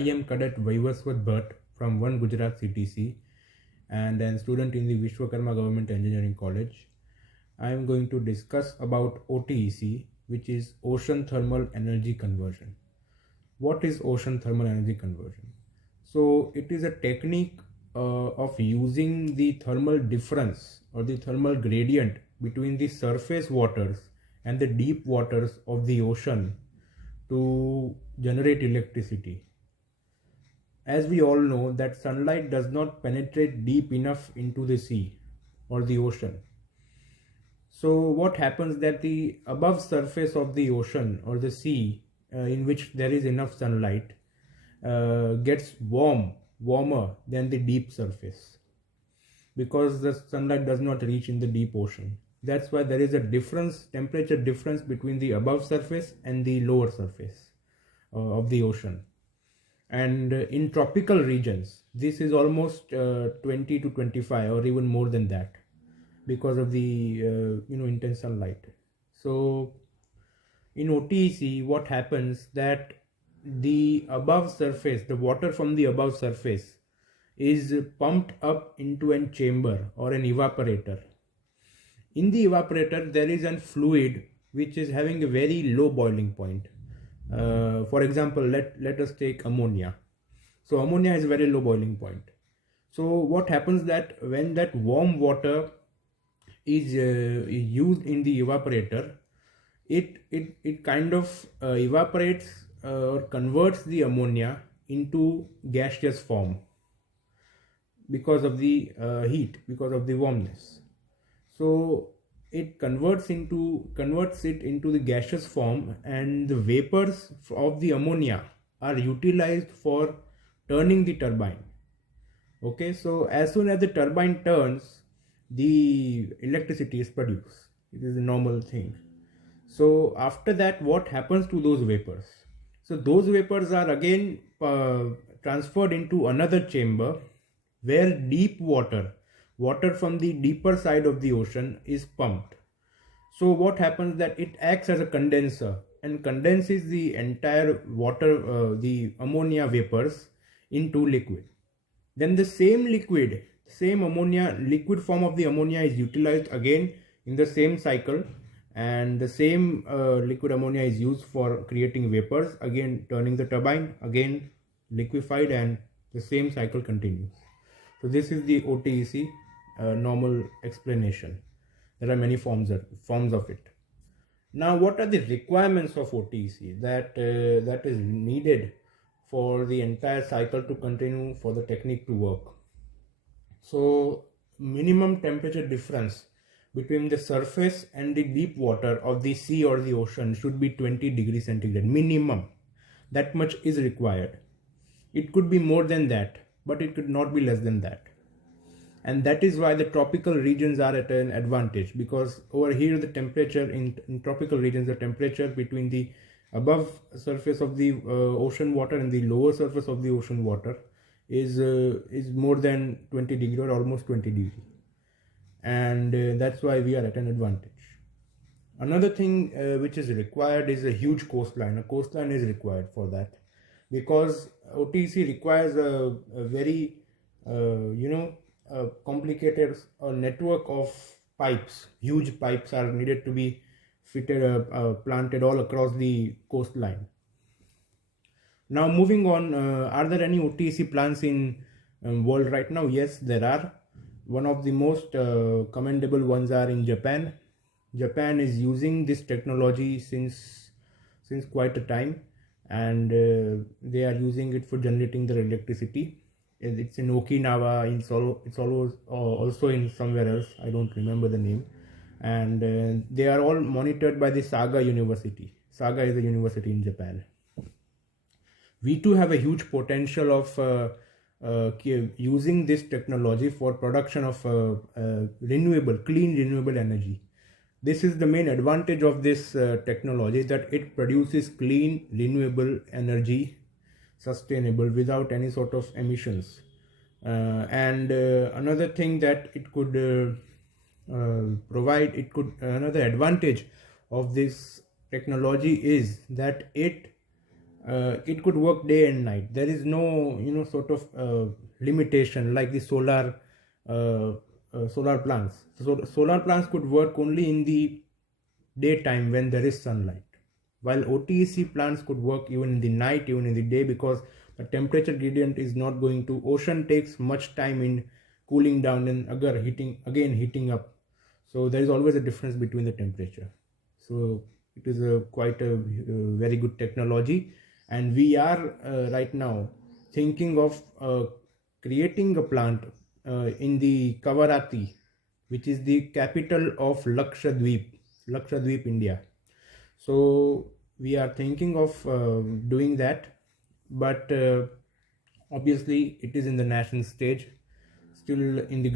I am Cadet Vaivaswat Bhatt from One Gujarat CTC and a student in the Vishwakarma Government Engineering College. I am going to discuss about OTEC, which is Ocean Thermal Energy Conversion. What is ocean thermal energy conversion? So it is a technique of using the thermal difference or the thermal gradient between the surface waters and the deep waters of the ocean to generate electricity. As we all know that sunlight does not penetrate deep enough into the sea or the ocean. So what happens that the above surface of the ocean or the sea in which there is enough sunlight gets warmer than the deep surface because the sunlight does not reach in the deep ocean. That's why there is a temperature difference between the above surface and the lower surface of the ocean. And in tropical regions this is almost 20 to 25 or even more than that because of the intense sunlight. So in OTEC what happens that the above surface, the water from the above surface is pumped up into a chamber or an evaporator. In the evaporator there is a fluid which is having a very low boiling point. For example, let us take ammonia. So ammonia has a very low boiling point. So what happens that when that warm water is used in the evaporator, it kind of evaporates or converts the ammonia into gaseous form because of the heat, because of the warmness. So it converts it into the gaseous form, and the vapors of the ammonia are utilized for turning the turbine. Okay, so as soon as the turbine turns, the electricity is produced. It is a normal thing. So after that, what happens to those vapors? So those vapors are again transferred into another chamber where deep water from the deeper side of the ocean is pumped. So what happens that it acts as a condenser and condenses the entire the ammonia vapors into liquid. Then the same ammonia, liquid form of the ammonia is utilized again in the same cycle, and the same liquid ammonia is used for creating vapors, again turning the turbine, again liquefied, and the same cycle continues. So this is the OTEC normal explanation. There are many forms of it. Now, what are the requirements of OTEC that is needed for the entire cycle to continue, for the technique to work? So minimum temperature difference between the surface and the deep water of the sea or the ocean should be 20 degrees centigrade minimum. That much is required. It could be more than that, but it could not be less than that. And that is why the tropical regions are at an advantage, because over here the temperature in tropical regions, the temperature between the above surface of the ocean water and the lower surface of the ocean water is more than 20 degree or almost 20 degree, and that's why we are at an advantage. Another thing which is required is a huge coastline. A coastline is required for that, because OTEC requires a very complicated network of pipes. Huge pipes are needed to be planted all across the coastline. Now moving on, are there any OTEC plants in world right now? Yes, there are. One of the most commendable ones are in Japan. Japan is using this technology since quite a time, and they are using it for generating their electricity. It's in Okinawa. It's also in somewhere else. I don't remember the name. And they are all monitored by the Saga University. Saga is a university in Japan. We too have a huge potential of using this technology for production of clean renewable energy. This is the main advantage of this technology, that it produces clean renewable energy, sustainable, without any sort of emissions. And another thing that it could another advantage of this technology is that it it could work day and night. There is no sort of limitation like the solar plants. So solar plants could work only in the daytime when there is sunlight, while OTEC plants could work even in the night, even in the day, because the temperature gradient is not going to. Ocean takes much time in cooling down and again heating up. So there is always a difference between the temperature. So it is quite a very good technology, and we are right now thinking of creating a plant in the Kavarati, which is the capital of Lakshadweep, India. So we are thinking of doing that, but obviously it is in the national stage, still in the